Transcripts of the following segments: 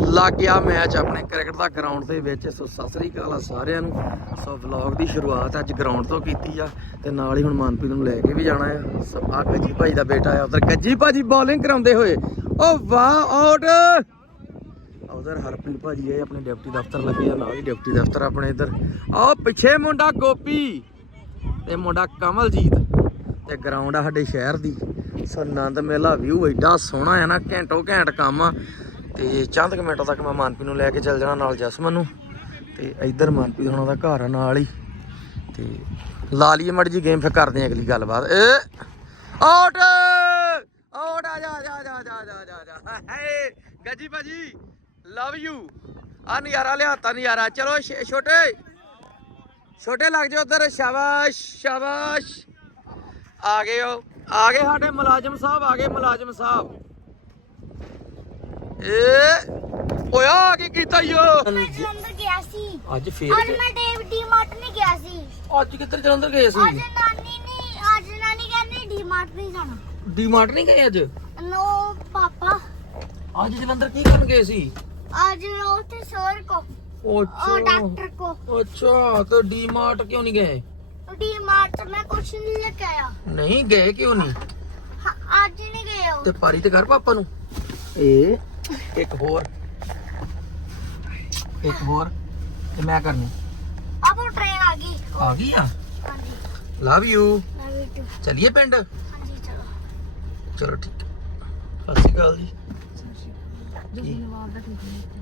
ਲੱਗ ਗਿਆ ਮੈਚ ਆਪਣੇ ਕ੍ਰਿਕਟ ਦਾ ਗਰਾਊਂਡ ਦੇ ਵਿੱਚ। ਸੋ ਸਤਿ ਸ੍ਰੀ ਅਕਾਲ ਆ ਸਾਰਿਆਂ ਨੂੰ। ਸੋ ਵਲੌਗ ਦੀ ਸ਼ੁਰੂਆਤ ਅੱਜ ਗਰਾਊਂਡ ਤੋਂ ਕੀਤੀ ਆ ਤੇ ਨਾਲ ਹੀ ਹੁਣ ਮਨਪ੍ਰੀਤ ਨੂੰ ਲੈ ਕੇ ਵੀ ਜਾਣਾ ਆ। ਸੋ ਆ ਗੱਜੀ ਭਾਈ ਦਾ ਬੇਟਾ ਆ, ਉਧਰ ਗੱਜੀ ਭਾਜੀ ਬੋਲਿੰਗ ਕਰਾਉਂਦੇ ਹੋਏ। ਓ ਵਾਹ ਆਊਟ ਉਧਰ ਹਰਪ੍ਰੀਤ ਭਾਜੀ ਇਹ ਆਪਣੇ ਡਿਪਟੀ ਦਫ਼ਤਰ ਲੱਗੇ ਆ, ਨਾਲ ਹੀ ਡਿਪਟੀ ਦਫ਼ਤਰ ਆਪਣੇ ਇੱਧਰ। ਆਹ ਪਿੱਛੇ ਮੁੰਡਾ ਗੋਪੀ ਤੇ ਮੁੰਡਾ ਕਮਲਜੀਤ ਤੇ ਗਰਾਊਂਡ ਆ ਸਾਡੇ ਸ਼ਹਿਰ ਦੀ। ਸੋ ਆਨੰਦ ਮੇਲਾ ਵਿਊ ਐਡਾ ਸੋਹਣਾ ਆ ਨਾ, ਘੈਂਟੋ ਘੈਂਟ ਕੰਮ ਆ। ਤੇ ਚੰਦ ਕੁ ਮਿੰਟਾਂ ਤੱਕ ਮੈਂ ਮਨਪ੍ਰੀਤ ਨੂੰ ਲੈ ਕੇ ਚੱਲ ਜਾਣਾ ਨਾਲ ਜਸਮਨ ਨੂੰ। ਤੇ ਇੱਧਰ ਮਨਪ੍ਰੀਤ ਹੁਣਾਂ ਦਾ ਘਰ ਆ ਨਾਲ ਹੀ। ਤੇ ਲਾ ਲਈਏ ਮੜ ਜੀ ਗੇਮ ਫਿਰ ਕਰਦੇ ਆ ਅਗਲੀ ਗੱਲਬਾਤ। ਏ! ਆਊਟ ਆਊਟ ਆ ਜਾ ਜਾ ਜਾ ਜਾ ਜਾ ਜਾ ਹੇ ਗੱਜੀ ਭਾਜੀ ਲਵ ਯੂ ਆ ਨਜ਼ਾਰਾ ਲਿਆਤਾ, ਨਜ਼ਾਰਾ। ਚਲੋ ਛੋਟੇ। ਛੋਟੇ ਲੱਗ ਜਾ ਉਧਰ। ਸ਼ਾਬਾਸ਼ ਸ਼ਾਬਾਸ਼। ਆ ਗਏ ਹੋ ਆ ਗਏ ਸਾਡੇ ਮੁਲਾਜ਼ਮ ਸਾਹਿਬ, ਆ ਗਏ ਮੁਲਾਜ਼ਮ ਸਾਹਿਬ। ਏ ਓਏ ਆ ਕੀ ਕੀਤਾ ਯੋ ਮੈਂ ਜਲੰਧਰ ਗਿਆ ਸੀ। ਅੱਜ ਫੇਰ ਅੱਜ ਮੈਂ ਡੇਵ ਡੀ ਮਾਰਟ ਨਹੀਂ ਗਿਆ ਸੀ। ਅੱਜ ਕਿੱਧਰ ਜਲੰਧਰ ਗਏ ਅੱਜ ਸੀ ਨਾਨੀ ਨੇ ਅੱਜ ਨਾਨੀ ਕਹਿੰਦੀ ਡੀ ਮਾਰਟ ਨਹੀਂ ਜਾਣਾ। ਡੀਮਾਰਟ ਨਹੀਂ ਗਏ ਅੱਜ? ਨੋ ਪਾਪਾ। ਅੱਜ ਜਲੰਧਰ ਕੀ ਕਰਨ ਗਏ ਸੀ? ਅੱਜ ਉੱਥੇ ਸਰ ਕੋ। ਅੱਛਾ। ਡਾਕਟਰ ਕੋ। ਅੱਛਾ ਤਾਂ ਡੀਮਾਰਟ ਕਿਉਂ ਨਹੀਂ ਗਏ? ਡੀ ਮਾਰਟ ਮੈਂ ਕੁਛ ਨਹੀਂ ਲੈ ਕੇ ਆਇਆ। ਨਹੀਂ ਗਏ ਕਿਉਂ ਨਹੀਂ? ਅੱਜ ਨਹੀਂ ਗਏ ਉਹ। ਤੇ ਪਾਰੀ ਤੇ ਕਰ ਪਾਪਾ ਨੂੰ? ਏ ਇੱਕ ਹੋਰ। ਇੱਕ ਹੋਰ ਤੇ ਮੈਂ ਕਰਨੀ। ਆਪੋ ਟ੍ਰੇਨ ਆ ਗਈ। ਆ ਗਈ ਆ? ਹਾਂਜੀ। ਲਵ ਯੂ ਮੈਂ ਵੀ ਟੂ ਚਲਿਏ ਪਿੰਡ? ਹਾਂਜੀ ਚਲੋ। ਚਲੋ ਠੀਕ ਹੈ। ਸਤਿ ਸ਼੍ਰੀ ਅਕਾਲ ਜੀ। ਕੀ?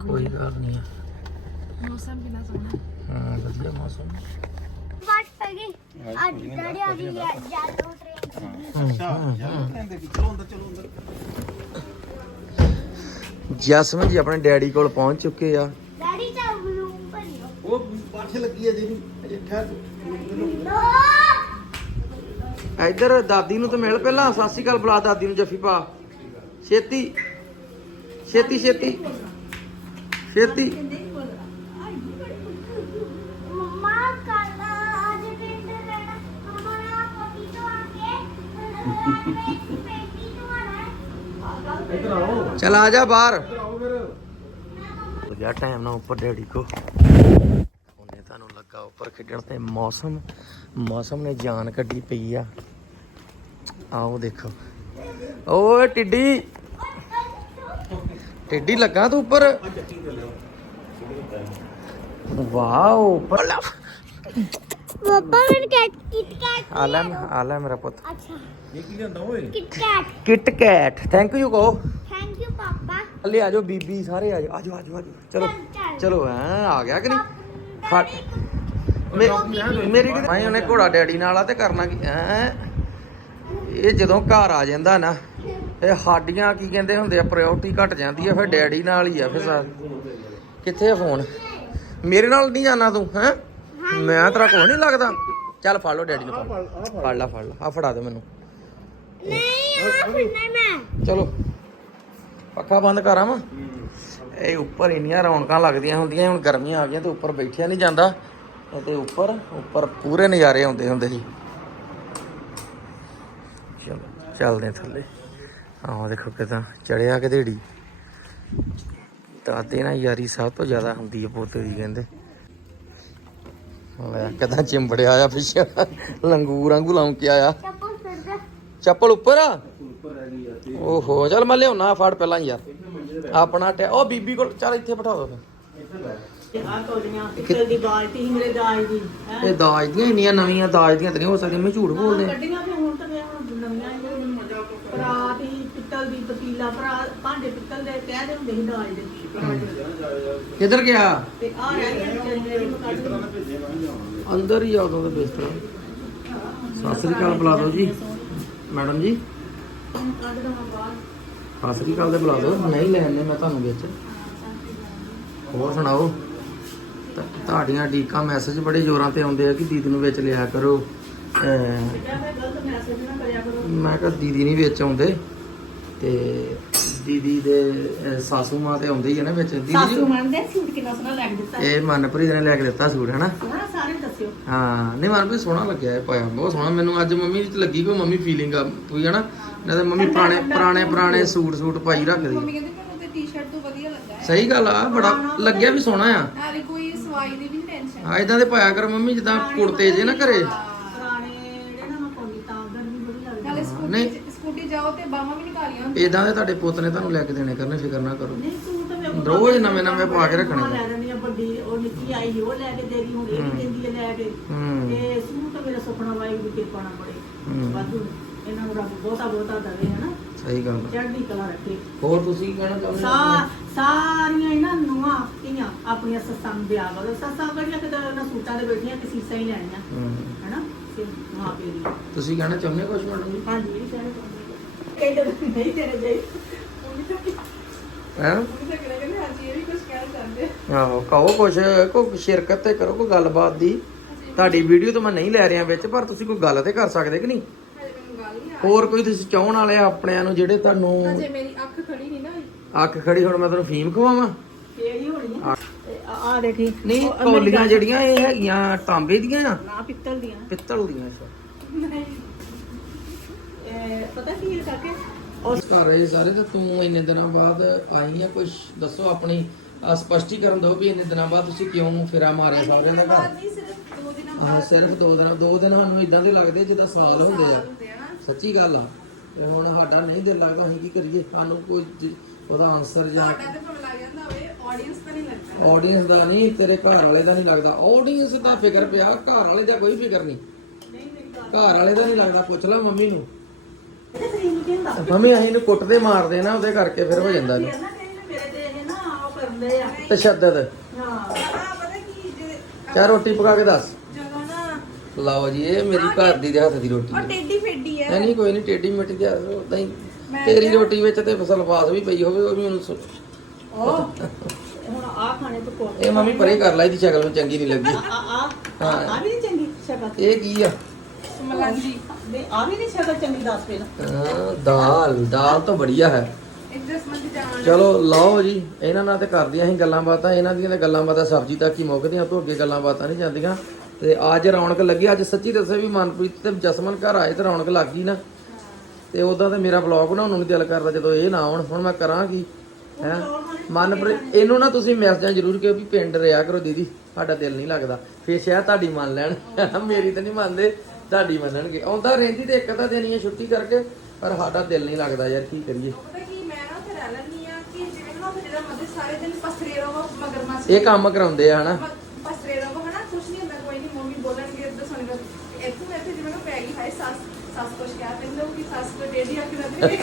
ਕੋਈ ਗੱਲ ਨਹੀਂ ਮੌਸਮ ਕਿੰਨਾ ਸੋਹਣਾ। ਹਾਂ ਵਧੀਆ ਮੌਸਮ। ਬਾਤ ਪੈ ਗਈ। ਅੱਜ ਡੈਡੀ ਆ ਗਈ ਟ੍ਰੇਨ ਜਸਮਨ ਜੀ ਆਪਣੇ ਡੈਡੀ ਕੋਲ ਪਹੁੰਚ ਚੁੱਕੇ ਆ। ਡੈਡੀ ਚਾ ਬਲੂਮ ਭਰਿਓ ਉਹ ਪਾਠ ਲੱਗੀ ਹੈ ਜਿਹਨੂੰ ਅਜੇ ਠਹਿਰ ਇੱਧਰ ਦਾਦੀ ਨੂੰ ਤਾਂ ਮਿਲ ਪਹਿਲਾਂ। ਸਤਿ ਸ਼੍ਰੀ ਅਕਾਲ ਬੁਲਾ ਦਾਦੀ ਨੂੰ ਜੱਫੀ ਪਾ। ਛੇਤੀ। ਛੇਤੀ ਛੇਤੀ। ਛੇਤੀ। ਮੰਮਾ ਕੱਲ ਅੱਜ ਪਿੰਡ ਰਹਿਣਾ। ਮੰਮਾ ਨਾ ਕੋਟੀ ਤੋਂ ਆ ਕੇ। ਇੱਧਰ ਆਓ। ਚਲ ਆ ਜਾ ਟਾਈਮ ਨਾਲ ਉੱਪਰ ਡੈਡੀ ਕੋ। ਉਹਨੇ ਤੁਹਾਨੂੰ ਲੱਗਾ ਉੱਪਰ ਖੇਡਣ ਤੇ ਮੌਸਮ। ਮੌਸਮ ਨੇ ਜਾਨ ਕੱਢੀ ਪਈ ਆ। ਆਓ ਦੇਖੋ। ਓਏ ਟਿੱਡੀ। ਟਿੱਡੀ ਲੱਗਾ ਤੂੰ ਉੱਪਰ? ਵਾਓ ਉੱਪਰ ਲੈ। ਪਾਪਾ ਮੈਨੂੰ ਕੈਟ ਕਿਟ ਕੈਟ ਆ ਲੈ ਆ ਲੈ ਮੇਰਾ ਪੁੱਤ। ਅੱਛਾ। ਇਹ ਕੀ ਲਿਆਂਦਾ ਓਏ? ਕਿਟ ਕੈਟ ਥੈਂਕ ਯੂ ਕਹੋ। ਥੈਂਕ ਯੂ ਪਾਪਾ। ਲੈ ਆਜੋ ਬੀਬੀ ਸਾਰੇ ਆਜੋ ਆਜੋ ਆਜੋ ਆਜੋ ਚਲੋ ਚਲੋ ਐ ਆ ਗਿਆ ਕਿ ਨਹੀਂ? ਮੇ- ਮੇਰੀ ਕਿਹੜੀ- ਮੈਂ ਉਹਨੇ ਘੋੜਾ ਡੈਡੀ ਨਾਲ ਆ ਤੇ ਕਰਨਾ ਕੀ? ਐ ਇਹ ਜਦੋਂ ਘਰ ਆ ਜਾਂਦਾ ਨਾ ਇਹ ਸਾਡੀਆਂ ਕੀ ਕਹਿੰਦੇ ਹੁੰਦੇ ਆ ਪ੍ਰਾਇੋਰਟੀ ਘਟ ਜਾਂਦੀ ਆ ਫਿਰ ਡੈਡੀ ਨਾਲ ਹੀ ਆ ਫਿਰ ਸਾਰ ਕਿੱਥੇ ਆ ਫੋਨ ਮੇਰੇ ਨਾਲ ਨਹੀਂ ਜਾਣਾ ਤੂੰ ਹੈ? ਮੈਂ ਤੇਰਾ ਕੋਈ ਨਹੀਂ ਲੱਗਦਾ। ਚੱਲ ਫੜ ਲਓ ਡੈਡੀ ਨੂੰ ਫੜ। ਫੜ ਲਾ ਫੜ ਲਾ। ਆ ਫੜਾ ਦੇ ਮੈਨੂੰ। ਨਹੀਂ ਆ ਫਿਰਨਾ ਮੈਂ। ਚਲੋ। ਪੱਖਾ ਬੰਦ ਕਰਾਂ ਵਾ ਇਹ ਉੱਪਰ ਇੰਨੀਆਂ ਰੌਣਕਾਂ ਲੱਗਦੀਆਂ ਹੁੰਦੀਆਂ ਹੁਣ ਗਰਮੀਆਂ ਆ ਗਈਆਂ ਤੇ ਉੱਪਰ ਬੈਠਿਆ ਨਹੀਂ ਜਾਂਦਾ। ਤੇ ਉੱਪਰ ਉੱਪਰ ਪੂਰੇ ਨਜ਼ਾਰੇ ਆਉਂਦੇ ਹੁੰਦੇ ਸੀ। ਚਲੋ ਚੱਲਦੇ ਥੱਲੇ। ਆਹ ਦੇਖੋ ਕਿਦਾਂ ਚੜਿਆ ਕਿਦੇੜੀ ਦਾਦੇ ਨਾਲ ਯਾਰੀ ਸਭ ਤੋਂ ਜ਼ਿਆਦਾ ਹੁੰਦੀ ਹੈ ਪੋਤੇ ਦੀ ਕਹਿੰਦੇ। ਹੋਇਆ ਕਿਦਾਂ ਚਿੰਬੜਿਆ ਆ ਪਿੱਛੇ। ਲੰਗੂਰ ਵਾਂਗੂ ਲਾਉਂ ਕੇ ਆਇਆ ਚੱਪਲ ਉੱਪਰ? ਆ ਓਹੋ ਚੱਲ ਮੈਂ ਲਿਆਉਣਾ ਫੜ ਪਹਿਲਾਂ ਯਾਰ। ਆਪਣਾ ਟੈ ਉਹ ਬੀਬੀ ਕੋਲ ਚੱਲ ਇੱਥੇ ਬਿਠਾ ਦੋ ਫਿਰ ਆ ਕੋਲੀਆਂ ਪਿੱਤਲ ਦੀ ਬਾਲਟੀ ਸੀ ਮੇਰੇ ਦਾਜ ਦੀ। ਇਹ ਦਾਜ ਦੀਆਂ ਇੰਨੀਆਂ ਨਵੀਆਂ ਦਾਜ ਦੀਆਂ ਤਾਂ ਨਹੀਂ ਹੋ ਸਕਦੀਆਂ ਮੈਂ ਝੂਠ ਬੋਲਦੇ। ਆ। ਕੱਢੀਆਂ ਤੇ ਹੁਣ ਤਾਂ ਹੁਣ ਨਵੀਆਂ ਹੀ ਪਰਾਤ ਹੀ ਪਿੱਤਲ ਦੀ ਪਤੀਲਾ ਭਰਾ ਭਾਂਡੇ ਪਿੱਤਲ ਦੇ ਕਹਿ ਦੇ ਹੁੰਦੇ ਸੀ ਦਾਜ ਦੇ। ਕਿੱਧਰ ਗਿਆ? ਤੇ ਆ ਰਹਿ ਅੰਦਰ ਹੀ ਆ ਉਦੋਂ ਦੇ ਬਿਸਤਰਾ। ਸਤਿ ਸ੍ਰੀ ਅਕਾਲ ਬੁਲਾ ਦਿਓ ਜੀ। ਮੈਡਮ ਜੀ? ਕੱਢ ਦਵਾਂ ਸਤਿ ਸ੍ਰੀ ਅਕਾਲ ਦੇ ਬੁਲਾ ਦਿਓ ਨਹੀਂ ਲੈਣੇ ਮੈਂ ਤੁਹਾਨੂੰ ਵਿੱਚ। ਹੋਰ ਸੁਣਾਓ? ਤ- ਤੁਹਾਡੀਆਂ ਡੀਕਾਂ ਮੈਸੇਜ ਬੜੇ ਜ਼ੋਰਾਂ ਤੇ ਆਉਂਦੇ ਆ ਕਿ ਦੀਦੀ ਨੂੰ ਵਿੱਚ ਲਿਆ ਕਰੋ। ਅਹ, ਕਿਹਾ ਮੈਂ ਗਲਤ ਮੈਸੇਜ ਨਾ ਕਰਿਆ ਕਰੋ। ਮੈਂ ਕਿਹਾ ਦੀਦੀ ਨਹੀਂ ਵਿੱਚ ਆਉਂਦੇ। ਤੇ ਦੀਦੀ ਦੇ ਸਾਸੂ ਮਾਂ ਤੇ ਆਉਂਦੇ ਹੀ ਆ ਨਾ ਵਿੱਚ। ਦੀਦੀ ਸਾਸੂ ਜੀ ਮੰਨਦੇ ਸੂਟ ਕਿੰਨਾ ਸੋਹਣਾ ਲੱਗ ਦਿੱਤਾ। ਇਹ ਮਨਪ੍ਰੀਤ ਨੇ ਲੈ ਕੇ ਦਿੱਤਾ ਸੂਟ ਹੈ ਨਾ ਸੋਹਣਾ ਸਾਰੇ ਦੱਸਿਓ। ਹਾਂ ਨਹੀਂ ਮਨਪ੍ਰੀਤ ਸੋਹਣਾ ਲੱਗਿਆ ਇਹ ਪਾਇਆ। ਬਹੁਤ ਸੋਹਣਾ। ਮੈਨੂੰ ਅੱਜ ਮੰਮੀ ਚ ਲੱਗੀ ਕੋਈ ਮੰਮੀ ਫੀਲਿੰਗ ਆ ਕੋਈ ਹੈ ਨਾ ਤਾਂ ਮੰਮੀ ਪੁਰਾਣੇ ਪੁਰਾਣੇ ਪੁਰਾਣੇ ਸੂਟ ਸੂਟ ਪਾਈ ਰੱਖਦੀ। ਕਹਿੰਦੇ ਮੈਨੂੰ ਤੇ ਟੀ-ਸ਼ਰਟ ਤੋਂ ਵਧੀਆ ਲੱਗਾ ਸਹੀ ਗੱਲ ਆ ਬੜਾ ਲੱਗਿਆ ਵੀ ਸੋਹਣਾ ਆ। ਨਾਲੇ ਕੋਈ ਸਵਾਈ ਦੀ ਵੀ ਟੈਨਸ਼ਨ ਆ ਇਦਾਂ ਦੇ ਪਾਇਆ ਕਰ ਮੰਮੀ ਜਿੱਦਾਂ ਕੁੜਤੇ ਜੇ ਨਾ ਘਰੇ। ਪੁਰਾਣੇ ਜਿਹੜੇ ਨਾ ਮੈਂ ਪਾਉਂਦੀ ਤਾਂ ਗਰਮੀ ਬੜੀ ਲੱਗਦੀ ਨਾਲੇ ਨਹੀਂ। ਸਕੂਟੀ ਸਕੂਟੀ ਜਾਓ ਤੇ ਬਾਹਾਂ ਵੀ ਨਿਕਾਲੀਆਂ ਹੁੰਦੀਆਂ ਇਦਾਂ ਦੇ ਤੁਹਾਡੇ ਪੁੱਤ ਨੇ ਤੁਹਾਨੂੰ ਲੈ ਕੇ ਦੇਣੇ ਕਰਨੇ ਫਿਕਰ ਨਾ ਕਰੋ। ਨਹੀਂ ਸੂਟ ਮੇਰੇ ਕੋਲ ਰੋਜ਼ ਨਵੇਂ-ਨਵੇਂ ਪਾ ਕੇ ਰੱਖਣੇ। ਲੈ ਲੈਣੀ ਆ ਵੱਡੀ ਉਹ ਨਿੱਕੀ ਆਈ ਸੀ, ਉਹ ਲੈ ਕੇ ਦੇ ਗਈ ਹੁਣ ਇਹ ਵੀ ਦਿੰਦੀ ਹੈ ਲੈ ਕੇ। ਹੂੰ। ਤੇ ਸੂਟ ਮੇਰਾ ਸੁਪਨਾ ਵਾਈ ਦੀ ਕਿਰਪਾ ਨਾਲ ਬੜੇ। ਹੂੰ। ਵਾਧੂ ਇਹਨਾਂ ਨੂੰ ਰੱਬ ਬਹੁਤਾ ਬਹੁਤਾ ਦੇਵੇ ਹਨਾ? ਸਹੀ ਗੱਲ। ਆ। ਚੜ੍ਹਦੀ ਕਲਾ ਰੱਖੇ। ਹੋਰ ਤੁਸੀਂ ਕੀ ਕਹਿਣਾ ਚਾਹੁੰਦੇ ਸਾ ਸਾਰੀਆਂ ਇਹਨਾਂ ਨੂੰਹਾਂ ਧੀਆਂ ਆਪਣੀਆਂ ਸੱਸਾਂ ਨੂੰ ਵਿਆਹ ਵਾਲੇ। ਸੱਸਾਂ ਕਿਹੜੀਆਂ ਕਿਤੇ ਉਹਨਾਂ ਸੂਟਾਂ ਦੇ ਬੈਠੀਆਂ ਕਿ ਸੀਸਾਂ ਹੀ ਲੈਣੀਆਂ ਹੂੰ। ਹਨਾ? ਤੇ ਮਾਂ ਪਿਓ ਦੀ। ਤੁਸੀਂ ਕਹਿਣਾ ਚਾਹੁੰਦੇ ਕੁਝ ਮੈਡਮ ਜੀ? ਹਾਂਜੀ ਇਹ ਕਹਿਣਾ ਚਾਹੁੰਦੀ ਕਈ ਦਿਨ ਨਹੀਂ ਦੇਣੇ ਚਾਹੀਦੇ। ਮੰਮੀ ਤਾਂ ਹੈ? ਮੰਮੀ ਤਾਂ ਕਹਿੰਦੇ ਹਾਂਜੀ ਇਹ ਵੀ ਕੁਝ ਕਹਿਣਾ ਚਾਹੁੰਦੇ ਆ। ਆਹੋ ਕਹੋ ਕੁਛ ਕੋਈ ਸ਼ਿਰਕਤ ਤੇ ਕਰੋ ਕੋਈ ਗੱਲਬਾਤ ਦੀ। ਤੁਹਾਡੀ ਵੀਡੀਓ ਤਾਂ ਮੈਂ ਨਹੀਂ ਲੈ ਰਿਹਾ ਵਿੱਚ ਪਰ ਤੁਸੀਂ ਕੋਈ ਗੱਲ ਤੇ ਕਰ ਸਕਦੇ ਕਿ ਨਹੀਂ? ਹਜੇ ਮੈਨੂੰ ਗੱਲ ਨਹੀਂ ਆ ਹੋਰ ਕੋਈ ਤੁਸੀਂ ਚਾਹਣ ਵਾਲੇ ਆ ਆਪਣਿਆਂ ਨੂੰ ਜਿਹੜੇ ਤੁਹਾਨੂੰ ਹਜੇ ਮੇਰੀ ਅੱਖ ਖੜੀ ਨਹੀਂ ਨਾ ਹੋਈ। ਅੱਖ ਖੜੀ ਹੁਣ ਮੈਂ ਤੁਹਾਨੂੰ ਫੀਮ ਖਵਾਵਾਂ? ਇਹ ਹੀ ਹੋਣੀ ਆ। ਆ ਦੇਖੀ। ਨਹੀਂ ਉਹ ਮੇਰੀ ਕੌਲੀਆਂ ਜਿਹੜੀਆਂ ਇਹ ਹੈਗੀਆਂ ਤਾਂਬੇ ਦੀਆਂ? ਆ ਨਾ ਪਿੱਤਲ ਦੀਆਂ। ਪਿੱਤਲ ਦੀਆਂ ਅੱਛਾ। ਇਹ ਪਤਾ ਉਸ ਘਰ ਇਹ ਸਾਰੇ ਤੇ ਤੂੰ ਇੰਨੇ ਦਿਨਾਂ ਬਾਅਦ ਆਈ ਆ ਕੁਝ ਦੱਸੋ ਆਪਣੀ ਸਪਸ਼ਟੀਕਰਨ ਦਿਓ ਵੀ ਇੰਨੇ ਦਿਨਾਂ ਬਾਅਦ ਤੁਸੀਂ ਕਿਉਂ ਫੇਰਾ ਮਾਰਿਆ ਸਾਰੇ ਦਾ ਘਰ? ਨਹੀਂ ਸਿਰਫ ਦੋ ਦਿਨ 2 ਦਿਨ ਸਾਨੂੰ ਇਦਾਂ ਦੇ ਲੱਗਦੇ ਜਿੱਦਾਂ ਸਾਲ ਹੁੰਦੇ ਆ। ਸੱਚੀ ਗੱਲ ਆ। ਹੁਣ ਸਾਡਾ ਨਹੀਂ ਦਿਲ ਲੱਗਦਾ ਅਸੀਂ ਕੀ ਕਰੀਏ? ਸਾਨੂੰ ਕੋਈ ਉਹਦਾ ਆਨਸਰ ਜਾਂ ਤੁਹਾਡਾ ਤੇ ਭਾਵੇਂ ਲੱਗ ਜਾਂਦਾ ਹੋਵੇ ਆਡੀਅנס ਤਾਂ ਨਹੀਂ ਲੱਗਦਾ। ਆਡੀਅנס ਦਾ ਨਹੀਂ ਤੇਰੇ ਘਰ ਵਾਲੇ ਦਾ ਨਹੀਂ ਲੱਗਦਾ। ਆਡੀਅנס ਦਾ ਫਿਕਰ ਪਿਆ ਘਰ ਵਾਲੇ ਦਾ ਕੋਈ ਫਿਕਰ ਨਹੀਂ। ਨਹੀਂ ਨਹੀਂ ਘਰ ਵਾਲੇ ਦਾ ਨਹੀਂ ਲੱਗਦਾ ਪੁੱਛ ਲੈ ਮੰਮੀ ਨੂੰ। ਇਹਦੇ ਸਰੀਰ ਨੂੰ ਕੀ ਹੁੰਦਾ ਮੰਮੀ ਅਸੀਂ ਨੂੰ ਕੁੱਟਦੇ ਮਾਰਦੇ ਨਾ ਉਹਦੇ ਕਰਕੇ ਫਿਰ ਹੋ ਜਾਂਦਾ ਇਹਨੂੰ। ਇਹ ਨਾ ਕਹਿੰਦੇ ਮੇਰੇ ਤੇ ਇਹ ਨਾ ਉਹ ਕਰਦੇ ਆ। ਤਸ਼ੱਦਦ ਹਾਂ। ਆ ਪਤਾ ਕੀ ਜੇ ਚਾਹ ਰੋਟੀ ਪਕਾ ਕੇ ਦੱਸ। ਨਾ ਲਓ ਜੀ ਇਹ ਮੇਰੀ ਘਰ ਦੀ ਦੇ ਹੱਥ ਦੀ ਰੋਟੀ ਹੈ। ਟੇਡੀ ਫੇਡੀ ਹੈ ਨਹੀਂ ਨਹੀਂ ਕੋਈ ਨਹੀਂ ਟੇਢੀ ਮਿੱਟੀ ਦੀ ਉਦਾਂ ਹੀ ਤੇਰੀ ਰੋਟੀ ਵਿੱਚ ਤੇ ਫਸਲਫਾਸ ਵੀ ਪਈ ਹੋਵੇ ਉਹ ਵੀ ਉਹਨੂੰ ਸੁ- ਉਹ ਹੁਣ ਆ ਖਾਣੇ ਤੋਂ ਕੋਲ ਇਹ ਮੰਮੀ ਪਰੇ ਕਰ ਲੈ ਇਹਦੀ ਸ਼ਕਲ ਨੂੰ ਚੰਗੀ ਨਹੀਂ ਲੱਗੀ। ਆ ਆ ਆ ਆ ਵੀ ਨਹੀਂ ਚੰਗੀ ਸ਼ਕਲ। ਇਹ ਕੀ ਆ? ਮਲਾਂਜੀ ਦੇ ਆ ਵੀ ਨਹੀਂ ਸ਼ਕਲ ਚੰਗੀ ਦੱਸ ਪਹਿਲਾਂ ਹਾਂ, ਦਾਲ ਦਾਲ ਤਾਂ ਬੜੀਆ ਹੈ। ਜਾਣ ਚਲੋ ਲਓ ਜੀ ਇਹਨਾਂ ਨਾਲ ਤੇ ਕਰਦੀਆਂ ਅਸੀਂ ਗੱਲਾਂ ਬਾਤਾਂ ਇਹਨਾਂ ਦੀਆਂ ਤਾਂ ਗੱਲਾਂ ਬਾਤਾਂ ਸਬਜ਼ੀ ਤੱਕ ਹੀ ਮੁੱਕਦੀਆਂ ਤੋਂ ਅੱਗੇ ਗੱਲਾਂ ਬਾਤਾਂ ਨਹੀਂ ਜਾਂਦੀਆਂ। ਤੇ ਅੱਜ ਰੌਣਕ ਲੱਗੀ ਅੱਜ ਸੱਚੀ ਦੱਸੇ ਵੀ ਮਨਪ੍ਰੀਤ ਤੇ ਜਸਮਨ ਘਰ ਆਏ ਤੇ ਰੌਣਕ ਲੱਗ ਗਈ ਨਾ। ਤੇ ਉਦਾਂ ਤੇ ਮੇਰਾ ਬਣਾਉਣ ਨੂੰ ਨੀ ਦਿਲ ਕਰਦਾ ਜਦੋਂ ਇਹ ਨਾ ਆਉਣ ਹੁਣ ਮੈਂ ਕਰਾਂ ਕੀ ਹੈ? ਮਨਪ੍ਰੀਤ ਇਹਨੂੰ ਨਾ ਤੁਸੀਂ ਮੈਸੇਜਾਂ ਜ਼ਰੂਰ ਕਿਉਂ ਵੀ ਪਿੰਡ ਰਿਆ ਕਰੋ ਦੀਦੀ ਸਾਡਾ ਦਿਲ ਨਹੀਂ ਲੱਗਦਾ। ਫੇਰ ਸ਼ਾਇਦ ਤੁਹਾਡੀ ਮੰਨ ਲੈਣ ਮੇਰੀ ਤਾਂ ਨਹੀਂ ਮੰਨਦੇ। ਤੁਹਾਡੀ ਮੰਨਣਗੇ। ਆਉਂਦਾ ਰਹਿੰਦੀ ਤੇ ਇੱਕ ਤਾਂ ਦੇਣੀ ਹੈ ਛੁੱਟੀ ਕਰਕੇ ਪਰ ਸਾਡਾ ਦਿਲ ਨਹੀਂ ਲੱਗਦਾ ਯਾਰ ਕੀ ਕਰੀਏ। ਪਤਾ ਕੀ ਮੈਂ ਨਾ ਉੱਥੇ ਰਹਿ ਲੈਂਦੀ ਆ ਕਿ ਜਿਵੇਂ ਨਾ ਉੱਥੇ ਜਿਹੜਾ ਮੱਦੇ ਸਾਰੇ ਦਿਨ ਪਸਰੇ ਰਹੋ ਮਗਰ ਮਾਸ ਇਹ ਕੰਮ ਕਰਾਉਂਦੇ ਆ ਹਨਾ? ਪਸਰੇ ਰਹੋ ਹਨਾ? ਕੁਛ ਨਹੀਂ ਹੁੰਦਾ ਕੋਈ ਨਹੀਂ ਮੰਮੀ ਬੋਲਣਗੇ ਇੱਦਾਂ ਸੁਣੇਗਾ ਇੱਥੇ ਮੈਂ ਇੱਥੇ ਜਿਵੇਂ ਨਾ ਪੈ ਗਈ ਹਾਏ ਸੱਸ ਸੱਸ ਕੁਛ ਕਹਿ ਦਿੰਦੇ ਹੋ ਕਿ ਸੱਸ ਕੋ ਡੇਢੀ ਅੱਖ ਲੱਗੀ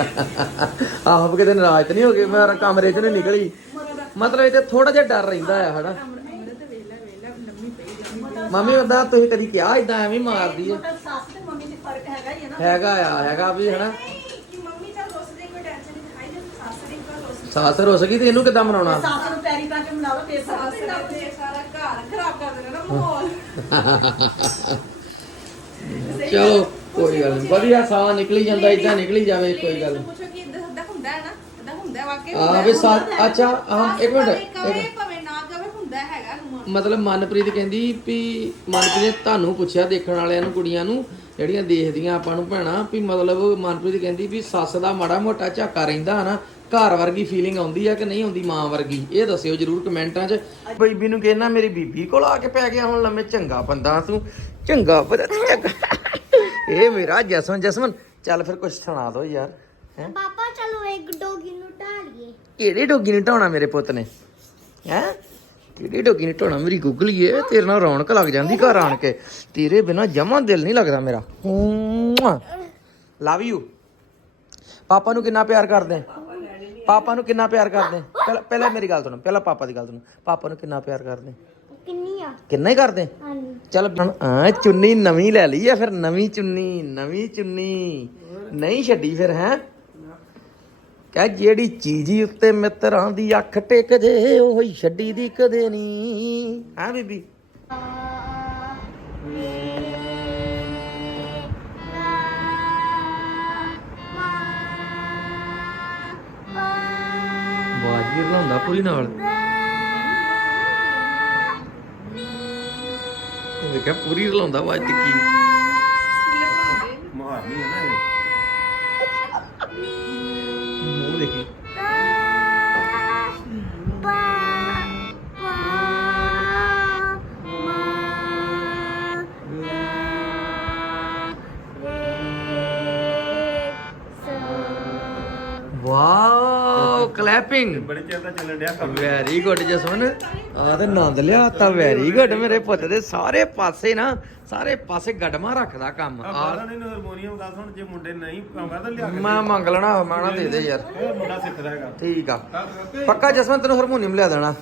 ਆਹੋ ਕਿਤੇ ਨਾਰਾਜ਼ ਤੇ ਨਹੀਂ ਹੋ ਗਏ ਮੈਂ ਕਮਰੇ ਚੋਂ ਨਹੀਂ ਨਿਕਲੀ। ਮਤਲਬ ਇਹ ਥੋੜਾ ਜਿਹਾ ਡਰ ਰਹਿੰਦਾ ਆ ਹਨਾ ਅਮਰ ਤੇ ਵੇਲਾ ਵੇਲਾ ਲੰਮੀ ਪਈ ਲੰਮੀ ਮੰਮੀ ਉਹਦਾ ਤੁਸੀਂ ਕਦੀ ਕਿਹਾ ਇਦਾਂ ਐਵੇਂ ਹੀ ਮਾਰਦੀ ਆ? ਛੋਟਾ ਸੱਸ ਤੇ ਮੰਮੀ ਦੀ ਫ਼ਰਕ ਹੈਗਾ ਹੀ ਹੈ ਨਾ। ਹੈਗਾ ਆ ਹੈਗਾ ਵੀ ਹਨਾ? ਨਹੀਂ ਕਿ ਮੰਮੀ ਚੱਲ ਰੁੱਸਦੇ ਕੋਈ ਟੈਨਸ਼ਨ ਨਹੀਂ ਹਾਈ ਜੇ ਸੱਸ ਦੀ ਕੋ ਰੁੱਸ ਸੱਸ ਰੁੱਸ ਗਈ ਤੇ ਇਹਨੂੰ ਕਿੱਦਾਂ ਮਨਾਉਣਾ? ਸੱਸ ਨੂੰ ਪੈਰੀ ਪਾ ਕੇ ਮਨਾ ਲਓ ਫੇਰ ਸੱਸ ਦਾ ਤੇ ਸਾਰਾ ਘਰ ਖਰਾਬ ਕਰ ਦੇਣਾ ਨਾ ਮਾਹੌਲ। ਚਲੋ ਕੋਈ ਗੱਲ ਨਹੀਂ। ਵਧੀਆ ਸਾਹ ਨਿਕਲੀ ਜਾਂਦਾ ਇਦਾਂ ਨਿਕਲੀ ਜਾਵੇ ਕੋਈ ਗੱਲ ਨੀ। ਪੁੱਛੋ ਕਿ ਇਦਾਂ ਹੁੰਦਾ ਹੁੰਦਾ ਹੈ ਨਾ ਇਦਾਂ ਹੁੰਦਾ ਵਾਕਈ ਆ ਵੀ ਸਾ ਅੱਛਾ ਹਾਂ ਇੱਕ ਮਿੰਟ ਇੱਕ- ਭਾਵੇਂ ਨਾ ਕਵੇ ਹੁੰਦਾ ਹੈਗਾ ਗੁਮਾ ਮਤਲਬ ਮਨਪ੍ਰੀਤ ਕਹਿੰਦੀ ਵੀ ਮਨਪ੍ਰੀਤ ਨੇ ਤੁਹਾਨੂੰ ਪੁੱਛਿਆ ਦੇਖਣ ਵਾਲਿਆਂ ਨੂੰ ਕੁੜੀਆਂ ਨੂੰ ਜਿਹੜੀਆਂ ਦੇਖਦੀਆਂ ਆਪਾਂ ਨੂੰ ਭੈਣਾ ਵੀ ਮਤਲਬ ਮਨਪ੍ਰੀਤ ਕਹਿੰਦੀ ਵੀ ਸੱਸ ਦਾ ਮਾੜਾ ਮੋਟਾ ਝਾਕਾ ਰਹਿੰਦਾ ਹਨਾ ਘਰ ਵਰਗੀ ਫੀਲਿੰਗ ਆਉਂਦੀ ਆ ਕਿ ਨਹੀਂ ਆਉਂਦੀ ਮਾਂ ਵਰਗੀ? ਇਹ ਦੱਸਿਓ ਜਰੂਰ ਕਮੈਂਟਾਂ 'ਚ। ਬੀਬੀ ਨੂੰ ਕਹਿਣਾ ਮੇਰੀ ਬੀਬੀ ਕੋਲ ਆ ਕੇ ਪੈ ਗਿਆ ਹੁਣ ਲੰਮੇ ਚੰਗਾ ਬੰਦਾ ਤੂੰ ਚੰਗਾ ਪਰ ਇਹ ਮੇਰਾ ਜਸਮਨ ਜਸਮਨ ਚੱਲ ਫਿਰ ਕੁਝ ਸੁਣਾ ਦਿਓ ਯਾਰ ਹੈ? ਪਾਪਾ ਚਲੋ ਇੱਕ ਡੋਗੀ ਨੂੰ ਢਾਲੀਏ। ਕਿਹੜੇ ਡੋਗੀ ਨੇ ਢਾਉਣਾ ਮੇਰੇ ਪੁੱਤ ਨੇ ਹੈ? ਕਿਹੜੇ ਡੋਗੀ ਨੇ ਢਾਉਣਾ ਮੇਰੀ ਗੁੱਗਲੀਏ ਤੇਰੇ ਨਾਲ ਰੌਣਕ ਲੱਗ ਜਾਂਦੀ ਘਰ ਆਣ ਕੇ। ਤੇਰੇ ਬਿਨਾ ਜਮਾਂ ਦਿਲ ਨਹੀਂ ਲੱਗਦਾ ਮੇਰਾ। ਲਵ ਯੂ ਪਾਪਾ ਨੂੰ ਕਿੰਨਾ ਪਿਆਰ ਕਰਦੇ ਪਾਪਾ ਨੂੰ ਕਿੰਨਾ ਪਿਆਰ ਕਰਦੇ ਪਹਿਲਾਂ ਪਹਿਲਾਂ ਮੇਰੀ ਗੱਲ ਸੁਣੋ ਪਹਿਲਾਂ ਪਾਪਾ ਦੀ ਗੱਲ ਸੁਣੋ। ਪਾਪਾ ਨੂੰ ਕਿੰਨਾ ਪਿਆਰ ਕਰਦੇ ਕਿੰਨੀ ਆ ਕਿੰਨਾ ਹੀ ਕਰਦੇ ਹਾਂਜੀ। ਚੱਲ ਆ ਚੁੰਨੀ ਨਵੀਂ ਲੈ ਲਈ ਆ ਫਿਰ ਨਵੀਂ ਚੁੰਨੀ ਨਵੀਂ ਚੁੰਨੀ। ਨਹੀਂ ਛੱਡੀ ਫਿਰ ਹੈ? ਕਹ ਜਿਹੜੀ ਚੀਜ਼ ਈ ਉੱਤੇ ਮਿੱਤਰਾਂ ਦੀ ਅੱਖ ਟਿਕ ਜੇ, ਉਹ ਹੀ ਛੱਡੀ ਦੀ ਕਦੇ ਨਹੀਂ ਹਾਂ ਬੀਬੀ? ਬਾਜੀ ਰਲਾਉਂਦਾ ਪੂਰੀ ਨਾਲ। ਉਹ ਦੇਖਿਆ ਪੂਰੀ ਰਲਾਉਂਦਾ ਬਾਜ ਟਿੱਕੀ ਮਾਰਨੀ ਕਲੈਪਿੰਗ ਬੜੇ ਚਿਰ ਦਾ ਚੱਲਣ ਡਿਆ ਕੰਮ। ਵੈਰੀ ਗੁੱਡ ਜਸਮਨ ਆ ਤੇ ਆਨੰਦ ਲਿਆ ਤਾਂ ਵੈਰੀ ਗੁੱਡ ਮੇਰੇ ਪੁੱਤ ਦੇ ਸਾਰੇ ਪਾਸੇ ਨਾ ਸਾਰੇ ਪਾਸੇ ਗੜਮਾ ਰੱਖਦਾ ਕੰਮ। ਆ ਨੇ ਹਾਰਮੋਨੀਅਮ ਗੱਲ ਸੁਣ ਜੇ ਮੁੰਡੇ ਨਹੀਂ ਕੰਮ ਕਰਦਾ ਲਿਆ ਕੇ ਮੈਂ ਮੰਗ ਲੈਣਾ ਮਾਣਾ ਦੇ ਦੇ ਯਾਰ। ਇਹ ਮੁੰਡਾ ਸਿੱਖਦਾ ਹੈਗਾ। ਠੀਕ ਆ। ਤਾਂ ਪੱਕਾ ਜਸਮਨ ਤੈਨੂੰ ਹਾਰਮੋਨੀਅਮ ਲਿਆ ਦੇਣਾ।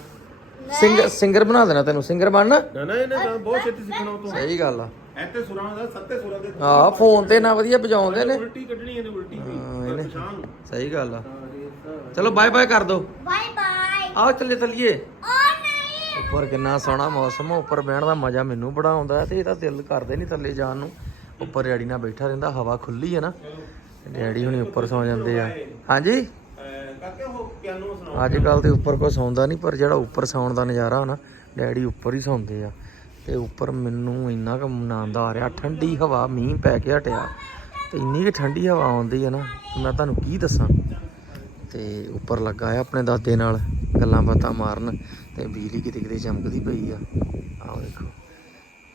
ਸਿੰਗਰ ਸਿੰਗਰ ਬਣਾ ਦੇਣਾ ਤੈਨੂੰ ਸਿੰਗਰ ਬਣਨਾ। ਨਾ ਨਾ ਇਹਨੇ ਤਾਂ ਬਹੁਤ ਛੇਤੀ ਸਿੱਖਣਾ ਉਤੋਂ। ਸਹੀ ਗੱਲ ਆ। ਇੱਥੇ ਸੁਰਾਂ ਦਾ ਸੱਤੇ ਸੁਰਾਂ ਦੇ ਆ ਫੋਨ ਤੇ ਨਾ ਵਧੀਆ ਵਜਾਉਂਦੇ ਨੇ। ਉਲਟੀ ਕੱਢਣੀ ਇਹਨੇ ਉਲਟੀ। ਵੀ ਹਾਂ, ਇਹਨੇ- ਪਛਾਣ ਸਹੀ ਗੱਲ ਆ। ਚਲੋ ਬਾਏ ਬਾਏ ਕਰ ਦੋ। Bye bye. ਆਓ ਚੱਲੇ ਚੱਲੀਏ। ਉੱਪਰ ਕਿੰਨਾ ਸੋਹਣਾ ਮੌਸਮ ਆ ਉੱਪਰ ਬਹਿਣ ਦਾ ਮਜ਼ਾ ਮੈਨੂੰ ਬੜਾ ਆਉਂਦਾ ਹੈ ਤੇ ਇਹਦਾ ਦਿਲ ਕਰਦੇ ਨਹੀਂ ਥੱਲੇ ਜਾਣ ਨੂੰ। ਉੱਪਰ ਡੈਡੀ ਨਾਲ ਬੈਠਾ ਰਹਿੰਦਾ ਹਵਾ ਖੁੱਲੀ ਹੈ ਨਾ ਡੈਡੀ ਹੁਣੀ ਉੱਪਰ ਸੌ ਜਾਂਦੇ ਆ। ਹਾਂਜੀ? ਅੱਜ ਕੱਲ ਤੇ ਉੱਪਰ ਕੋਈ ਸੌਂਦਾ ਨਹੀਂ ਪਰ ਜਿਹੜਾ ਉੱਪਰ ਸੌਣ ਦਾ ਨਜ਼ਾਰਾ ਹੋਣਾ ਡੈਡੀ ਉੱਪਰ ਹੀ ਸੌਂਦੇ ਆ। ਤੇ ਉੱਪਰ ਮੈਨੂੰ ਇੰਨਾ ਕੁ ਆਨੰਦ ਆ ਰਿਹਾ ਠੰਡੀ ਹਵਾ ਮੀਂਹ ਪੈ ਕੇ ਹਟਿਆ। ਤੇ ਇੰਨੀ ਕਿ ਠੰਡੀ ਹਵਾ ਆਉਂਦੀ ਹੈ ਨਾ ਮੈਂ ਤੁਹਾਨੂੰ ਕੀ ਦੱਸਾਂ? ਤੇ ਉੱਪਰ ਲੱਗਾ ਆ ਆਪਣੇ ਦਾਦੇ ਨਾਲ ਗੱਲਾਂ ਬਾਤਾਂ ਮਾਰਨ ਤੇ ਬਿਜਲੀ ਕਿਤੇ ਕਿਤੇ ਚਮਕਦੀ ਪਈ ਆ। ਆਹ ਦੇਖੋ,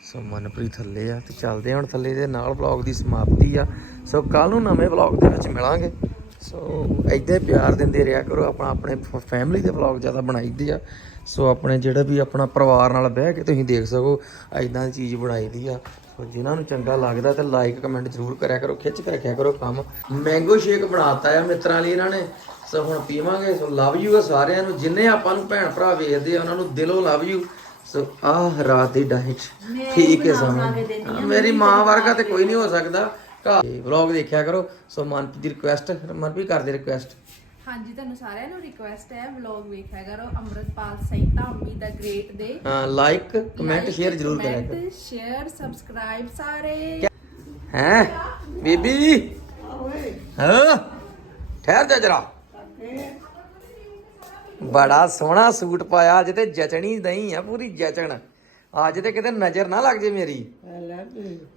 ਸੋ ਮਨਪ੍ਰੀਤ ਥੱਲੇ ਆ ਤੇ ਚੱਲਦੇ ਹਾਂ ਹੁਣ ਥੱਲੇ ਦੇ ਨਾਲ ਵਲੌਗ ਦੀ ਸਮਾਪਤੀ ਆ। ਸੋ ਕੱਲ ਨੂੰ ਨਵੇਂ ਵਲੌਗ ਦੇ ਵਿੱਚ ਮਿਲਾਂਗੇ। ਸੋ ਏਦਾਂ ਹੀ ਪਿਆਰ ਦਿੰਦੇ ਰਿਹਾ ਕਰੋ, ਆਪਣਾ ਆਪਣੇ ਫੈਮਿਲੀ ਦੇ ਵਲੌਗ ਜ਼ਿਆਦਾ ਬਣਾਈਦੇ ਆ। ਸੋ ਆਪਣੇ ਜਿਹੜਾ ਵੀ ਆਪਣਾ ਪਰਿਵਾਰ ਨਾਲ ਬਹਿ ਕੇ ਤੁਸੀਂ ਦੇਖ ਸਕੋ ਐਦਾਂ ਦੀ ਚੀਜ਼ ਬਣਾਈਦੀ ਆ। ਸੋ ਜਿਨ੍ਹਾਂ ਨੂੰ ਚੰਗਾ ਲੱਗਦਾ ਤੇ ਲਾਈਕ ਕਮੈਂਟ ਜ਼ਰੂਰ ਕਰਿਆ ਕਰੋ ਖਿੱਚ ਕੇ ਰੱਖਿਆ ਕਰੋ ਕੰਮ। ਮੈਂਗੋ ਸ਼ੇਕ ਬਣਾਤਾ ਆ ਮਿੱਤਰਾਂ ਲਈ ਇਹਨਾਂ ਨੇ। ਸੋ ਹੁਣ ਪੀਵਾਂਗੇ ਸੋ ਲਵ ਯੂ ਆ ਸਾਰਿਆਂ ਨੂੰ ਜਿੰਨੇ ਆਪਾਂ ਨੂੰ ਭੈਣ ਭਰਾ ਵੇਖਦੇ ਆ ਉਹਨਾਂ ਨੂੰ ਦਿਲੋਂ ਲਵ ਯੂ ਸੋ ਆਹ ਰਾਤ ਦੀ ਡਾਈਟ ਠੀਕ ਹੈ ਸਮਝ ਮੇਰੀ ਮਾਂ ਵਰਗਾ ਤੇ ਕੋਈ ਨਹੀਂ ਹੋ ਸਕਦਾ। ਵਲੌਗ ਦੇਖਿਆ ਕਰੋ। ਸੋ ਮਨਪ੍ਰੀਤ ਦੀ ਰਿਕੁਐਸਟ ਮਨਪ੍ਰੀਤ ਕਰਦੇ ਰਿਕੁਐਸਟ ਹਾਂਜੀ ਤੁਹਾਨੂੰ ਸਾਰਿਆਂ ਨੂੰ ਰਿਕੁਐਸਟ ਹੈ ਵਲੌਗ ਵੇਖਿਆ ਕਰੋ ਅੰਮ੍ਰਿਤਪਾਲ ਸਿੰਘ ਧਾਮੀ ਦਾ। ਗ੍ਰੇਟ ਦੇ ਲਾਈਕ ਕਮੈਂਟ ਸ਼ੇਅਰ ਜ਼ਰੂਰ ਕਰਿਆ ਕਰੋ। ਸ਼ੇਅਰ ਸਬਸਕ੍ਰਾਈਬ ਸਾਰੇ। ਹੈ? ਬੀਬੀ? ਹਾਂ? ਠਹਿਰ ਜਾ ਜਰਾ। ਬੜਾ ਸੋਹਣਾ ਸੂਟ ਪਾਇਆ ਅੱਜ ਤੇ ਜਚਣੀ ਨਹੀਂ ਆ ਪੂਰੀ ਜਚਣ। ਅੱਜ ਤੇ ਕਿਤੇ ਨਜ਼ਰ ਨਾ ਲੱਗ ਜੇ ਮੇਰੀ।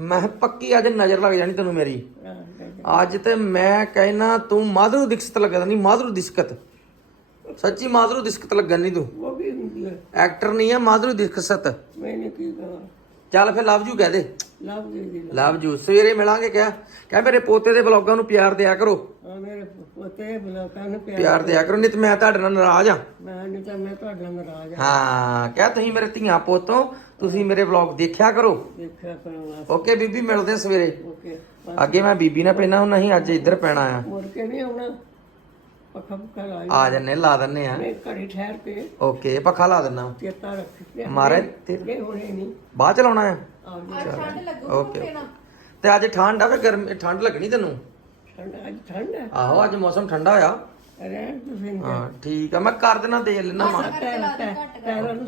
ਮੈਂ ਪੱਕੀ ਅੱਜ ਨਜ਼ਰ ਲੱਗ ਜਾਣੀ ਤੈਨੂੰ ਮੇਰੀ। ਅੱਜ ਤੇ ਮੈਂ ਕਹਿਣਾ ਤੂੰ ਮਾਧੁਰ ਦਿਕਸ਼ਤ ਲੱਗਦਾ ਨਹੀਂ ਮਾਧੁਰ ਦਿਸਕਤ ਸੱਚੀ ਮਾਧੁਰ ਦਿਸਕਤ ਲੱਗਣ ਨਹੀਂ ਤੂੰ। ਉਹ ਵੀ ਹੁੰਦੀ ਹੈ। ਐਕਟਰ ਨਹੀਂ ਆ ਮਾਧੁਰ ਕੀ ਕਹਾ ਚੱਲ ਫਿਰ ਲਵ ਯੂ ਕਹਿ ਦੇ। ਲਵ ਦੇ ਦੇ ਲਵ ਯੂ। ਸਵੇਰੇ ਮਿਲਾਂਗੇ ਕਿਆ? ਕਹਿ ਮੇਰੇ ਪੋਤੇ ਦੇ ਵਲੌਗਾਂ ਨੂੰ ਪਿਆਰ ਦਿਆ ਕਰੋ? ਆ ਮੇਰੇ ਪੋਤੇ ਬਲੋਕਾਂ ਨੂੰ ਪਿਆਰ ਪਿਆਰ ਦਿਆ ਕਰੋ ਨਹੀਂ ਤੇ ਮੈਂ ਤੁਹਾਡੇ ਨਾਲ ਨਾਰਾਜ਼ ਆ। ਮੈਂ ਨਹੀਂ ਤਾਂ ਮੈਂ ਤੁਹਾਡਾ ਨਾਰਾਜ਼ ਆ। ਹਾਂ ਕਹਿ ਤੁਸੀਂ ਮੇਰੇ ਧੀਆਂ ਪੋਤੋਂ ਤੁਸੀਂ ਮੇਰੇ ਵਲੌਗ ਦੇਖਿਆ ਕਰੋ। ਦੇਖਿਆ ਕਰਨਾ ਓਕੇ ਬੀਬੀ ਮਿਲਦੇ ਆ ਸਵੇਰੇ। ਓਕੇ। ਅੱਗੇ ਮੈਂ ਬੀਬੀ ਨਾਲ ਪੈਣਾ ਹੁਣ ਨਹੀਂ ਅੱਜ ਇੱਧਰ ਪੈਣਾ ਆ। ਮੁੜ ਕੇ ਨਹੀਂ ਆਉਣਾ। ਪੱਖਾ ਪੱਖਾ ਲਾ ਆ ਜੰਨੇ ਲਾ ਦਿੰਨੇ ਆ। ਮੈਂ ਘੜੀ ਠਹਿਰ ਕੇ ਓਕੇ ਪੱਖਾ ਲਾ ਦਿੰਨਾ ਚੇਤਾ ਰੱਖ ਮਾਰੇ ਤੇ ਇਹ ਹੋਣੇ ਨਹੀਂ। ਬਾਅਦ ਚ ਲਾਉਣਾ ਆ? ਠੰਡ ਲੱਗੂ ਓਕੇ। ਤੇ ਅੱਜ ਠੰਡ ਆ ਫਿਰ ਗਰਮੀ ਠੰਡ ਲੱਗਣੀ ਤੈਨੂੰ? ਠੰਡ ਅੱਜ ਠੰਡ ਹੈ ਆਹੋ ਅੱਜ ਮੌਸਮ ਠੰਡਾ ਆ ਰਹਿਣ ਤੁਸੀਂ ਹਾਂ ਠੀਕ ਆ ਮੈਂ ਕਰ ਦੇਣਾ ਦੇ ਲੈਣਾ ਮਾਂ ਪੈਰਾਂ ਨੂੰ